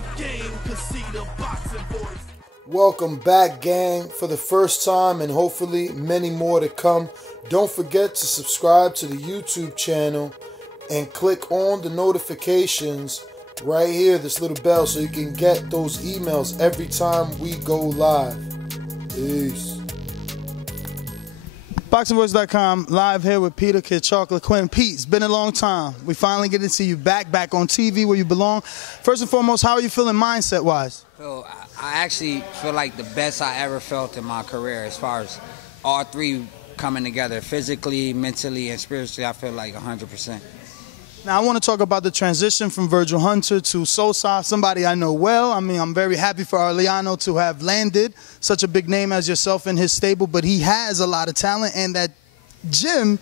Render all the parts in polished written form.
the game, cause see the boxing voice. Welcome back, gang, for the first time and hopefully many more to come. Don't forget to subscribe to the YouTube channel and click on the notifications right here, this little bell, so you can get those emails every time we go live. Peace. ThaBoxingvoice.com, live here with Peter Kid Chocolate Quinn. Pete, it's been a long time. We finally get to see you back on TV where you belong. First and foremost, how are you feeling mindset-wise? So I actually feel like the best I ever felt in my career as far as all three coming together, physically, mentally, and spiritually. I feel like 100%. Now, I want to talk about the transition from Virgil Hunter to Sosa, somebody I know well. I mean, I'm very happy for Arellano to have landed such a big name as yourself in his stable, but he has a lot of talent, and that gym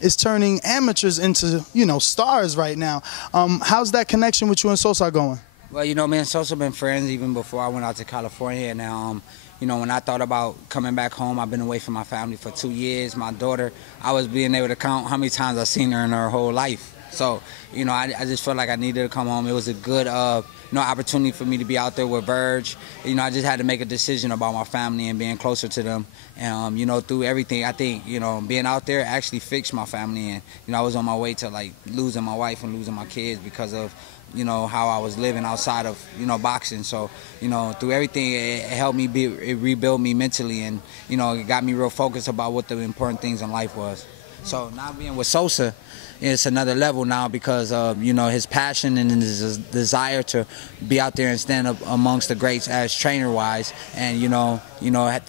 is turning amateurs into, you know, stars right now. How's that connection with you and Sosa going? Well, you know, me and Sosa been friends even before I went out to California, and you know, when I thought about coming back home, I've been away from my family for 2 years. My daughter, I was being able to count how many times I've seen her in her whole life. So, you know, I just felt like I needed to come home. It was a good, opportunity for me to be out there with Verge. You know, I just had to make a decision about my family and being closer to them. And, you know, through everything, I think, you know, being out there actually fixed my family. And, you know, I was on my way to, like, losing my wife and losing my kids because of, you know, how I was living outside of, you know, boxing. So, you know, through everything, it helped me it rebuild me mentally. And, you know, it got me real focused about what the important things in life was. So now being with Sosa, it's another level now because of, you know, his passion and his desire to be out there and stand up amongst the greats as trainer-wise. And, you know,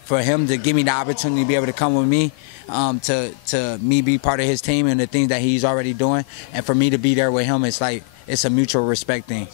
for him to give me the opportunity to be able to come with me, to me be part of his team and the things that he's already doing, and for me to be there with him, it's like, it's a mutual respect thing.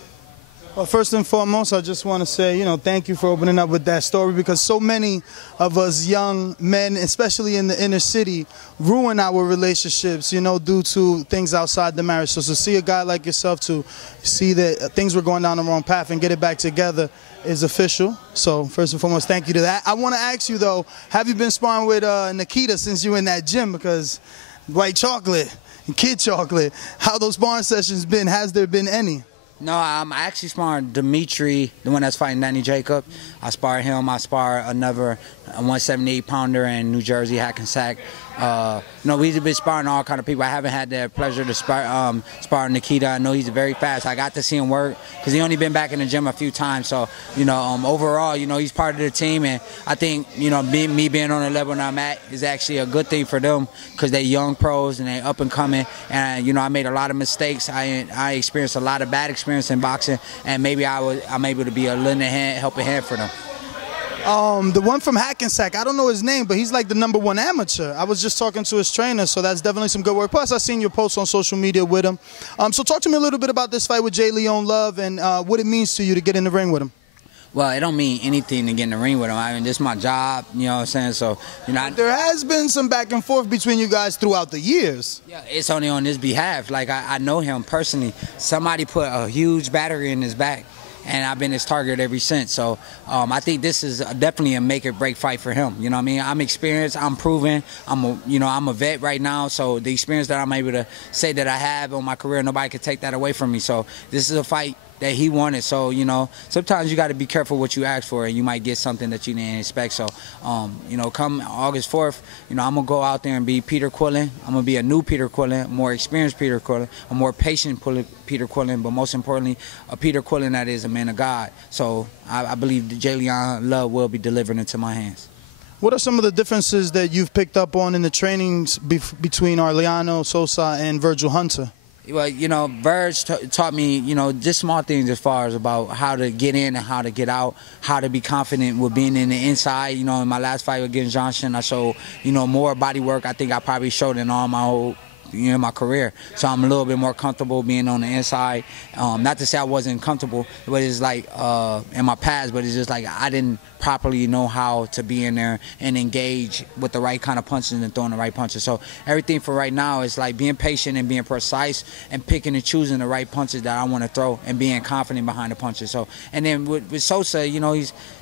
Well, first and foremost, I just want to say, you know, thank you for opening up with that story, because so many of us young men, especially in the inner city, ruin our relationships, you know, due to things outside the marriage. So to see a guy like yourself to see that things were going down the wrong path and get it back together is official. So first and foremost, thank you to that. I want to ask you, though, have you been sparring with Nikita since you were in that gym? Because White Chocolate and Kid Chocolate, how those sparring sessions been? Has there been any? No, I'm actually sparring Dimitri, the one that's fighting Danny Jacob. I spar him. I spar another 178-pounder in New Jersey, Hackensack. You know, we've been sparring all kind of people. I haven't had the pleasure to spar Nikita. I know he's very fast. I got to see him work because he only been back in the gym a few times. So, you know, overall, you know, he's part of the team. And I think, you know, me being on the level that I'm at is actually a good thing for them because they're young pros and they're up and coming. And, you know, I made a lot of mistakes. I experienced a lot of bad experience in boxing. And maybe I'm able to be a little helping hand for them. The one from Hackensack, I don't know his name, but he's like the #1 amateur. I was just talking to his trainer, so that's definitely some good work. Plus, I've seen your posts on social media with him. So talk to me a little bit about this fight with J. Leon Love and what it means to you to get in the ring with him. Well, it don't mean anything to get in the ring with him. I mean, this is my job, you know what I'm saying? So, you know, there has been some back and forth between you guys throughout the years. Yeah, it's only on his behalf. Like, I know him personally. Somebody put a huge battery in his back, and I've been his target ever since. So I think this is definitely a make or break fight for him. You know what I mean? I'm experienced, I'm proven, I'm a vet right now. So the experience that I'm able to say that I have on my career, nobody can take that away from me. So this is a fight that he wanted. So, you know, sometimes you got to be careful what you ask for, and you might get something that you didn't expect. So, you know, come August 4th, you know, I'm going to go out there and be Peter Quillin. I'm going to be a new Peter Quillin, a more experienced Peter Quillin, a more patient Peter Quillin, but most importantly, a Peter Quillin that is a man of God. So I believe the J. Leon Love will be delivered into my hands. What are some of the differences that you've picked up on in the trainings between Arellano, Sosa, and Virgil Hunter? Well, you know, Verge taught me, you know, just small things as far as about how to get in and how to get out, how to be confident with being in the inside. You know, in my last fight against Johnson, I showed, you know, more body work I think I probably showed in all my whole, you know, my career. So I'm a little bit more comfortable being on the inside. Not to say I wasn't comfortable, but it's like in my past, but it's just like I didn't properly know how to be in there and engage with the right kind of punches and throwing the right punches. So everything for right now is like being patient and being precise and picking and choosing the right punches that I want to throw and being confident behind the punches. So, and then with Sosa, you know,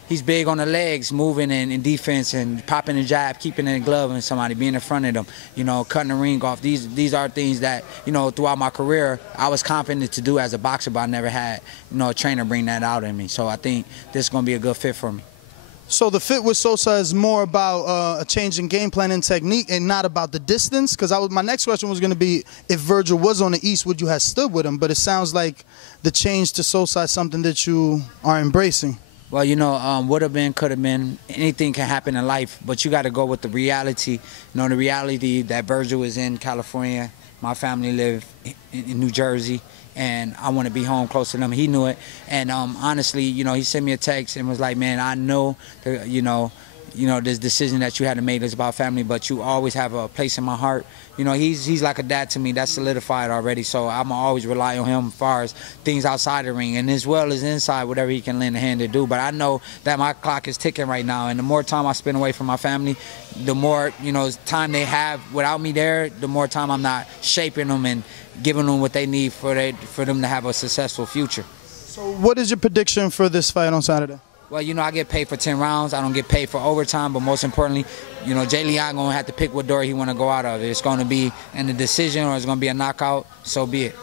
he's big on the legs, moving and defense and popping the jab, keeping the glove on somebody, being in front of them, you know, cutting the ring off. These are things that, you know, throughout my career, I was confident to do as a boxer, but I never had, you know, a trainer bring that out in me. So I think this is going to be a good fit for me. So the fit with Sosa is more about a change in game plan and technique and not about the distance? Because my next question was going to be, if Virgil was on the East, would you have stood with him? But it sounds like the change to Sosa is something that you are embracing. Well, you know, would have been, could have been. Anything can happen in life, but you got to go with the reality. You know, the reality that Virgil is in California. My family live in New Jersey, and I want to be home close to them. He knew it, and honestly, you know, he sent me a text and was like, "Man, I know that, you know, this decision that you had to make is about family, but you always have a place in my heart." You know, he's like a dad to me. That's solidified already, so I'm always rely on him as far as things outside the ring, and as well as inside, whatever he can lend a hand to do. But I know that my clock is ticking right now, and the more time I spend away from my family, the more, you know, time they have without me there, the more time I'm not shaping them and giving them what they need for them to have a successful future. So what is your prediction for this fight on Saturday? Well, you know, I get paid for 10 rounds. I don't get paid for overtime, but most importantly, you know, Jay Leon going to have to pick what door he want to go out of. It's going to be in the decision or it's going to be a knockout, so be it.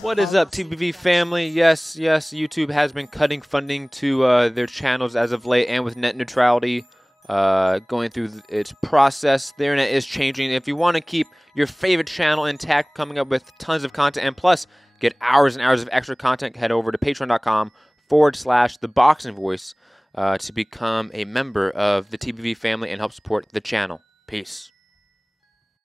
What is up, TBV family? Yes, YouTube has been cutting funding to their channels as of late, and with net neutrality going through its process, the internet is changing. If you want to keep your favorite channel intact, coming up with tons of content, and plus get hours and hours of extra content, head over to patreon.com/ThaBoxingVoice to become a member of the TBV family and help support the channel. Peace.